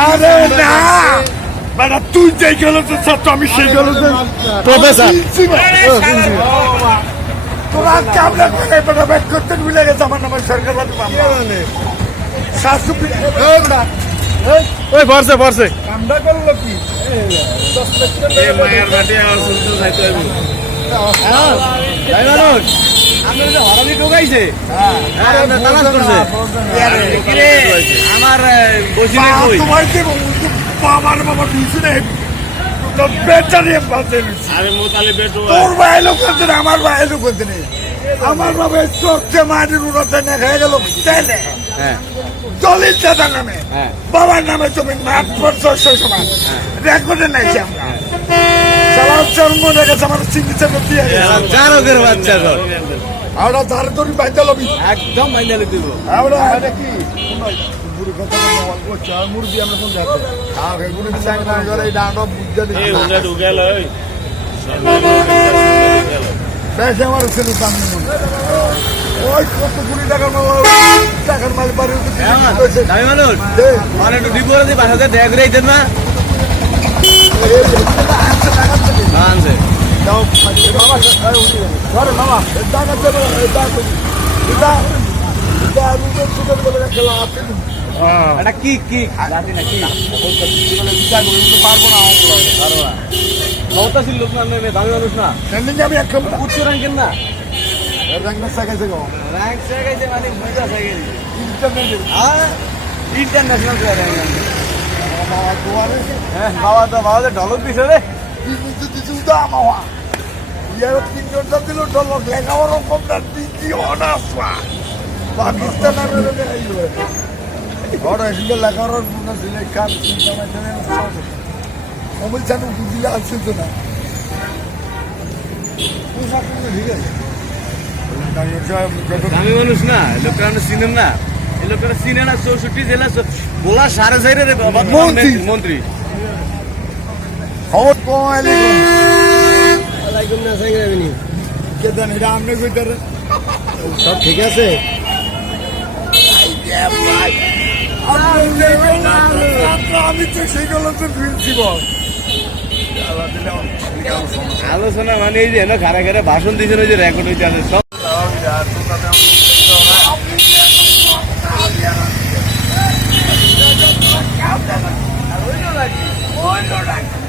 আরে না! বেটা তুই যে গেল তো ছাত্র আমি সেই গেল প্রফেসর। তোরা কামড়া করে বেটা ব্যাট করতে ভুলে গেছে আমার নামে সরকার শাশু ওই পড়ছে পড়ছে কামড়া করল কি? মায়ের হবে। আমরা তোমার বাবার বাবা তোর লোক আমার ভাই লোক করতে নেই আমার বাবা চোখে মাটির উড়াতে না খেয়ে গেল তেলে হ্যাঁ। দলিল দাদা নামে। হ্যাঁ। বাবার নামে তুমি মাঠ পড়ছো সেই সময় রেকর্ডে নাইছি আমরা। সালাম চর্ম রেখেছে আমার চিকিৎসা করতে আমরা ধারে ধরি বাইতে লবি একদম মাইনালে দিব আমরা এটা কি বুড়ি কথা বলব চার মুরগি আমরা কোন যাতে আর এগুলো চাংলা করে এই ডাঁড় বুঝতে এই দিই হুন্ডা ঢুকাল ওই বেশ আমার ছেলে সামনে মনে ওই কত কোটি টাকার মাল টাকার মাল বাড়ি দামি মানুষ মানে একটু ডিপোরে দিয়ে বাসাতে দেখা না আনছে ঘরে মামা টাকা দেবে টাকা এটা কি কি? জাতি না কি? পারব না পারো না ক্ষমতাশীল লোক না মেয়ে দামি মানুষ না। আমি এক উচ্চ র্যাঙ্কের না রঙনা সাকাইছে গো র্যাঙ্ক শেখাইছে মানে বুঝা শেখাই ইন্টারনেটে আর ইন্টারন্যাশনাল প্লেয়ার হ্যাঁ বাবা তো বাবা তো ডলক দিছে রে। কিন্তু কিছু দা মামা দিল লেখা ওরকম না অনার্স না কাম মোবাইল তো না দামি মানুষ না চিনেন না। এই চিনে না চৌষট্টি জেলা সাড়ে চাইরে মন্ত্রী। খবর কমাইলে আলাইকুম না সাইরাবিনি কে দেন এটা আমনে কইতারে সব ঠিক আছে? আমি তো সেইগুলো তো ফিরছি বল আলোচনা মানে এই যে এনে ঘাড়ে ঘাড়ে ভাষণ দিয়েছেন ওই যে রেকর্ড হইতে আছে সব